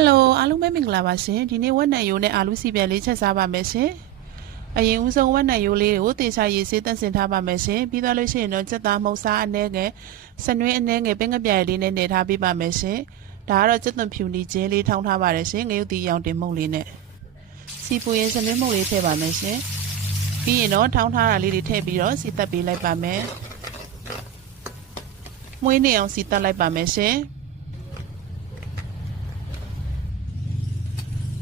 Hello အားလုံးပဲမင်္ဂလာပါရှင်ဒီနေ့ဝက်နံရိုးနဲ့အာလူစီပြန်လေးချက်စားပါမယ်ရှင်အရင်ဦးဆုံးဝက်နံရိုးလေးကိုတေချာရေးဆေးတန့်စင်ထားပါမယ်ရှင်ပြီးတော့လို့ရှိရင်တော့စက်သားမှုတ်စားအနှဲငယ်စနွေးအနှဲငယ်ပင်ကပြားလေးနဲ့နေထားပေးပါမယ်ရှင်ဒါကတော့စက်သွန်ဖြူနီကျင်းလေးထောင်းထားပါတယ်ရှင်ငရုတ်တီရောင်တင်မှုတ်လေးနဲ့စီပူရင်စနွေးမှုတ်လေးထည့်ပါမယ်ရှင်ပြီးရင်တော့ထောင်းထားတာလေးတွေထည့်ပြီးတော့စီတက်ပေးလိုက်ပါမယ်မွေးနေအောင်စီတက်လိုက်ပါမယ်ရှင်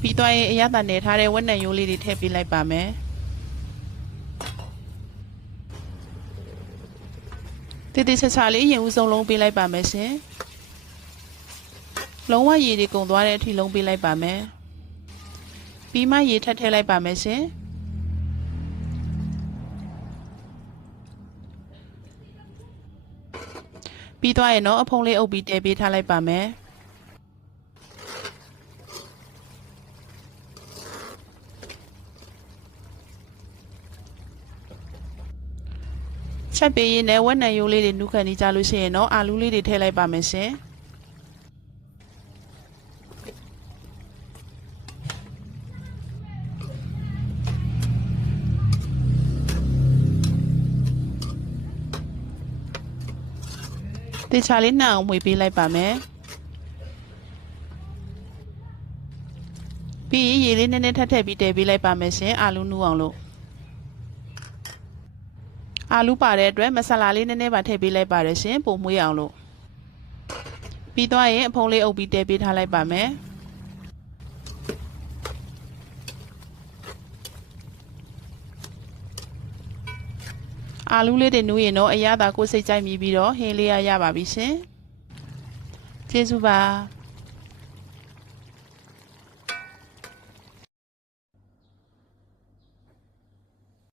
ပြီးတော့အရသာနေထားတဲ့ဝက်နံရိုးလေးတွေထည့်ပေးလိုက်ပါမယ်တေးသေးချာချာလေးရင်ဦးဆုံးလုံးပေးလိုက်ပါမယ်ရှင်လုံးဝရေတွေကုန်သွားတဲ့အထိလုံးပေးလိုက်ပါမယ်ပြီးမှရေထပ်ထည့်လိုက်ပါမယ်ရှင်ပြီးတော့ရင်တော့အဖုံးလေးအုပ်ပြီးတည်ပေးထားလိုက်ပါမယ်ချက်ပေးရင်လည်းဝက်နံရိုးလေးတွေနုခံနေကြလို့ရှိရင်တော့အာလူးလေးတွေထည့်လိုက်ပါမယ်ရှင်တေချာလေးနှံအောင်မွေပေးလိုက်ပါမယ်ပြီးရင်ရေလေးနည်းနည်းထပ်ထည့်ပြီးတည်ပေးလိုက်ပါမယ်ရှင်အာလူးနူးအောင်လို့အာလူးပါတဲ့အတွက်မဆလာလေးနည်းနည်းပါထည့်ပေးလိုက်ပါတယ်ရှင်ပုံမွေးအောင်လို့ပြီးသွားရင်အဖုံးလေးအုပ်ပြီးတည်ပေးထားလိုက်ပါမယ်အာလူးလေးတွေနူးရင်တော့အရသာကိုစိတ်ကြိုက်မြည်ပြီးတော့ဟင်းလေးရပါပြီရှင်ကျေးဇူးပါ